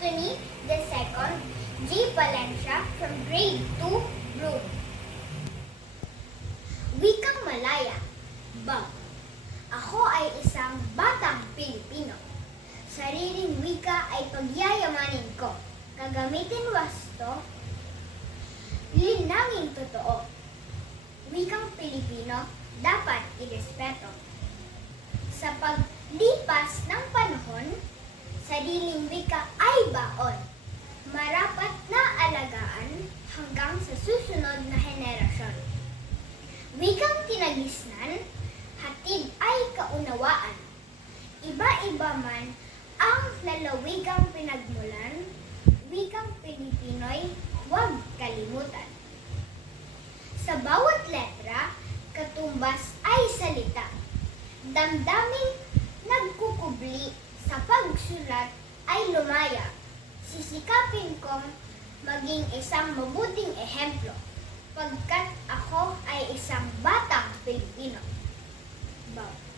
Anthony II J. Valencia from Grade 2, Broome. Wikang Malaya. Bag. Ako ay isang batang Pilipino. Sariling wika ay pagyayamanin ko. Gagamitin wasto, linangin totoo. Wikang Pilipino dapat irespeto. Sa paglipas ng panahon, sariling wika ay baon. Marapat na alagaan hanggang sa susunod na henerasyon. Wikang tinagisnan, hatid ay kaunawaan. Iba-iba man ang lalawigang pinagmulan, wikang Pilipino'y huwag kalimutan. Sa bawat letra, katumbas ay salita. Damdaming nagkukubli sa pagsulat ay lumaya. Sisikapin kong maging isang mabuting ehemplo pagkat ako ay isang batang Pilipino. Bow.